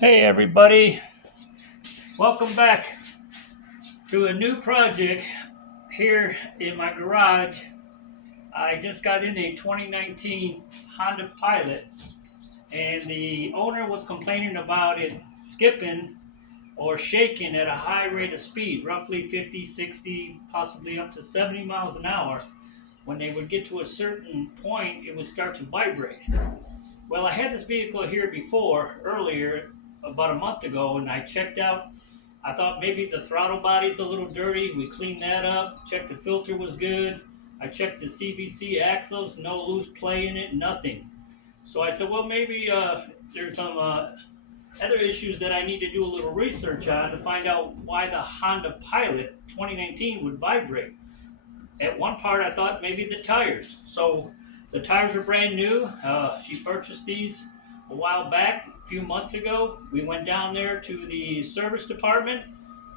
Hey everybody, welcome back to a new project here in my garage. I just got in a 2019 Honda Pilot and the owner was complaining about it skipping or shaking at a high rate of speed, roughly 50, 60, possibly up to 70 miles an hour. When they would get to a certain point, it would start to vibrate. Well, I had this vehicle here before, earlier, about a month ago, and I checked out. I thought maybe the throttle body's a little dirty. We cleaned that up, checked the filter was good. I checked the CVC axles, no loose play in it, nothing. So I said, well, maybe there's some other issues that I need to do a little research on to find out why the Honda Pilot 2019 would vibrate. At one part, I thought maybe the tires. So the tires are brand new. She purchased these a while back, a few months ago. We went down there to the service department.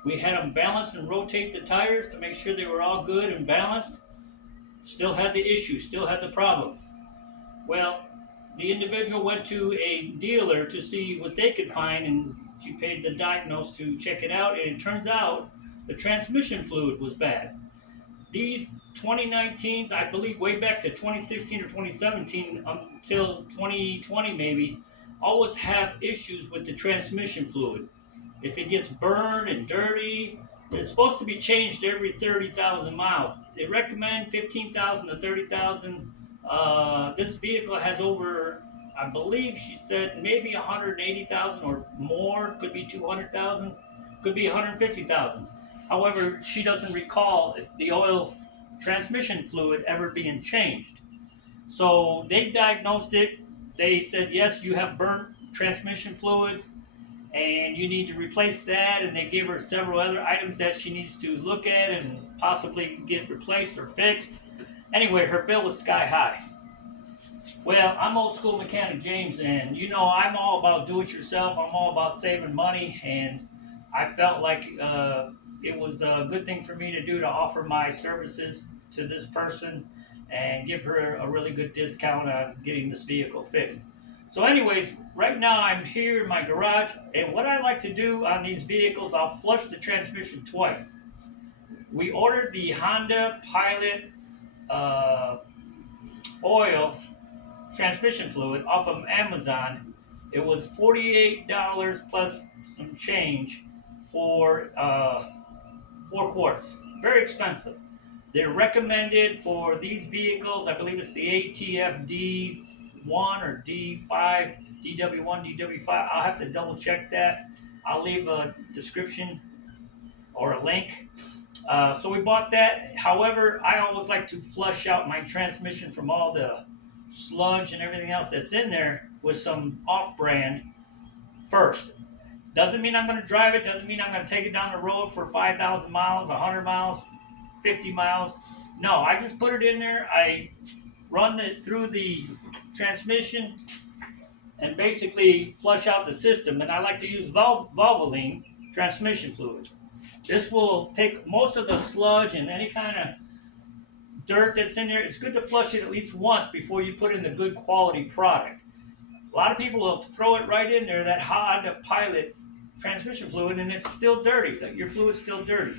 We had them balance and rotate the tires to make sure they were all good and balanced. Still had the issue, still had the problem. Well, the individual went to a dealer to see what they could find, and she paid the diagnose to check it out. And it turns out the transmission fluid was bad. These 2019s, I believe way back to 2016 or 2017 until 2020 maybe, always have issues with the transmission fluid. If it gets burned and dirty, it's supposed to be changed every 30,000 miles. They recommend 15,000 to 30,000. This vehicle has over, I believe she said maybe 180,000 or more, could be 200,000, could be 150,000. However, she doesn't recall the oil transmission fluid ever being changed. So they diagnosed it. They said, yes, you have burnt transmission fluid and you need to replace that. And they gave her several other items that she needs to look at and possibly get replaced or fixed. Anyway, her bill was sky high. Well, I'm old school mechanic James, and I'm all about do it yourself. I'm all about saving money, and I felt like it was a good thing for me to do to offer my services to this person and give her a really good discount on getting this vehicle fixed. So, anyways, right now I'm here in my garage, and what I like to do on these vehicles, I'll flush the transmission twice. We ordered the Honda Pilot uh, oil transmission fluid off of Amazon. It was $48 plus some change for 4 quarts. Very expensive. They're recommended for these vehicles. I believe it's the ATF D1 or D5, DW1, DW5. I'll have to double check that. I'll leave a description or a link. So we bought that. However, I always like to flush out my transmission from all the sludge and everything else that's in there with some off-brand first. Doesn't mean I'm going to drive it. Doesn't mean I'm going to take it down the road for 5,000 miles, 100 miles, 50 miles. No, I just put it in there. I run it through the transmission and basically flush out the system. And I like to use Valvoline transmission fluid. This will take most of the sludge and any kind of dirt that's in there. It's good to flush it at least once before you put in the good quality product. A lot of people will throw it right in there, that Honda Pilot transmission fluid, and it's still dirty. Your fluid's still dirty.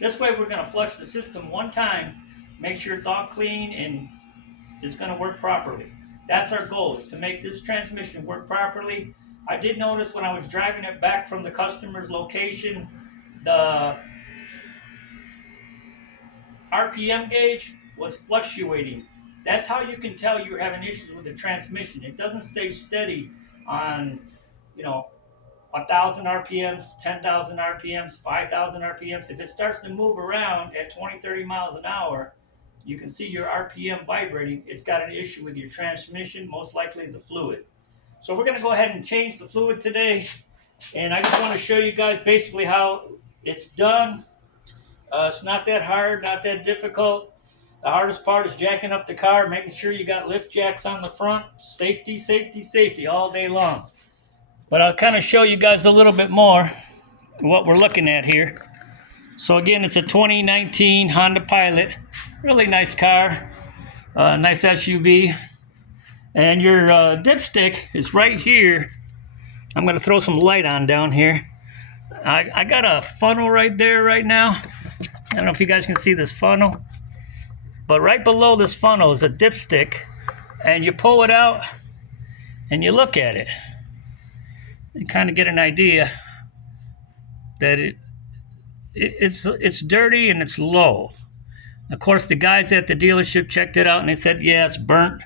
This way we're going to flush the system one time, make sure it's all clean and it's going to work properly. That's our goal, is to make this transmission work properly. I did notice when I was driving it back from the customer's location, the RPM gauge was fluctuating. That's how you can tell you're having issues with the transmission. It doesn't stay steady on, 1,000 RPMs, 10,000 RPMs, 5,000 RPMs. If it starts to move around at 20, 30 miles an hour, you can see your RPM vibrating. It's got an issue with your transmission, most likely the fluid. So we're going to go ahead and change the fluid today. And I just want to show you guys basically how it's done. It's not that hard, not that difficult. The hardest part is jacking up the car, making sure you got lift jacks on the front. Safety, safety, safety all day long. But I'll kind of show you guys a little bit more what we're looking at here. So again, it's a 2019 Honda Pilot. Really nice car. Nice SUV. And your dipstick is right here I'm going to throw some light on down here. I got a funnel right there right now. I don't know if you guys can see this funnel, but right below this funnel is a dipstick, and you pull it out and you look at it and kind of get an idea that it's dirty and it's low. Of course, the guys at the dealership checked it out and they said, yeah, it's burnt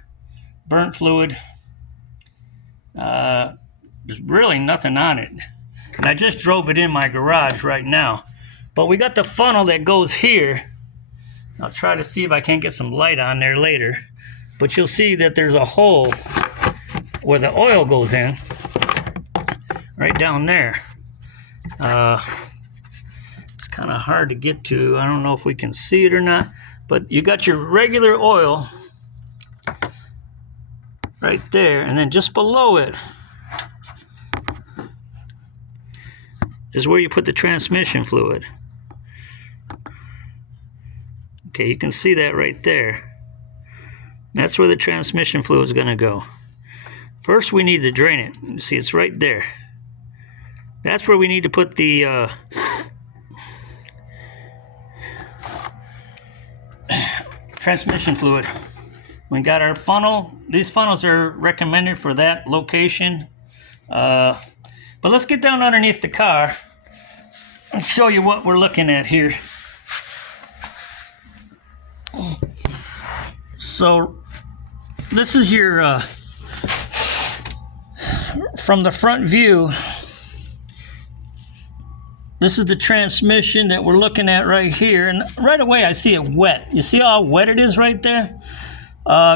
fluid. There's really nothing on it. And I just drove it in my garage right now. But we got the funnel that goes here. I'll try to see if I can't get some light on there later. But you'll see that there's a hole where the oil goes in. Right down there. It's kind of hard to get to. I don't know if we can see it or not. But you got your regular oil right there. And then just below it is where you put the transmission fluid. Okay, you can see that right there. That's where the transmission fluid is going to go. First, we need to drain it. You see, it's right there. That's where we need to put the transmission fluid. We got our funnel. These funnels are recommended for that location. But let's get down underneath the car and show you what we're looking at here. So this is your, from the front view, this is the transmission that we're looking at right here. And right away I see it wet. You see how wet it is right there?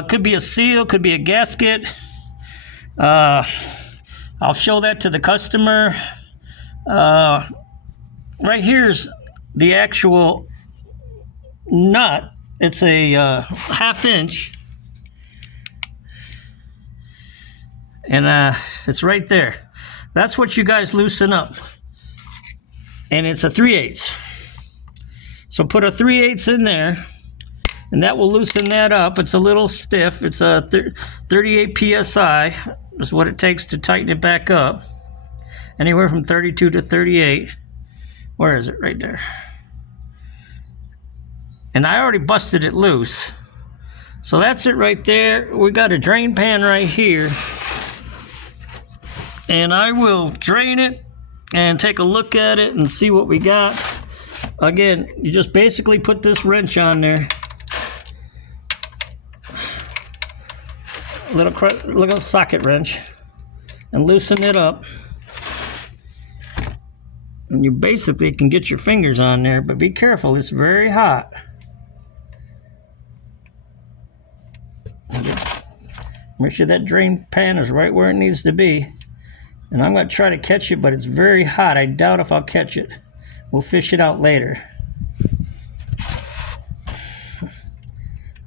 Could be a seal, could be a gasket. I'll show that to the customer. Right here's the actual nut. It's a 1/2 inch. And it's right there. That's what you guys loosen up. And it's a 3/8. So put a 3/8 in there, and that will loosen that up. It's a little stiff. It's a 38 PSI. Is what it takes to tighten it back up. Anywhere from 32 to 38. Where is it? Right there. And I already busted it loose. So that's it right there. We got a drain pan right here. And I will drain it and take a look at it and see what we got. Again, you just basically put this wrench on there. Little socket wrench. And loosen it up. And you basically can get your fingers on there, but be careful, it's very hot. Make sure that drain pan is right where it needs to be. And I'm going to try to catch it, but it's very hot. I doubt if I'll catch it. We'll fish it out later.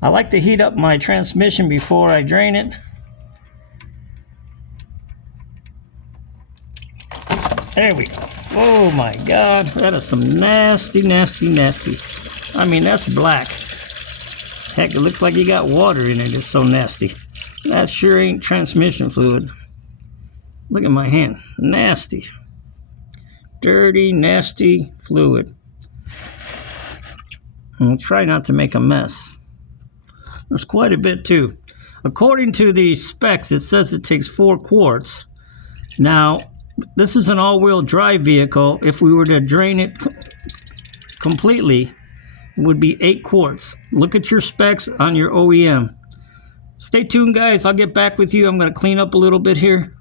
I like to heat up my transmission before I drain it. There we go. Oh my God, that is some nasty, nasty, nasty. I mean, that's black. Heck, it looks like you got water in it. It's so nasty. That sure ain't transmission fluid. Look at my hand. Nasty. Dirty, nasty fluid. And we'll try not to make a mess. There's quite a bit too. According to the specs, it says it takes 4 quarts. Now, this is an all-wheel drive vehicle. If we were to drain it completely, it would be 8 quarts. Look at your specs on your OEM. Stay tuned, guys. I'll get back with you. I'm going to clean up a little bit here.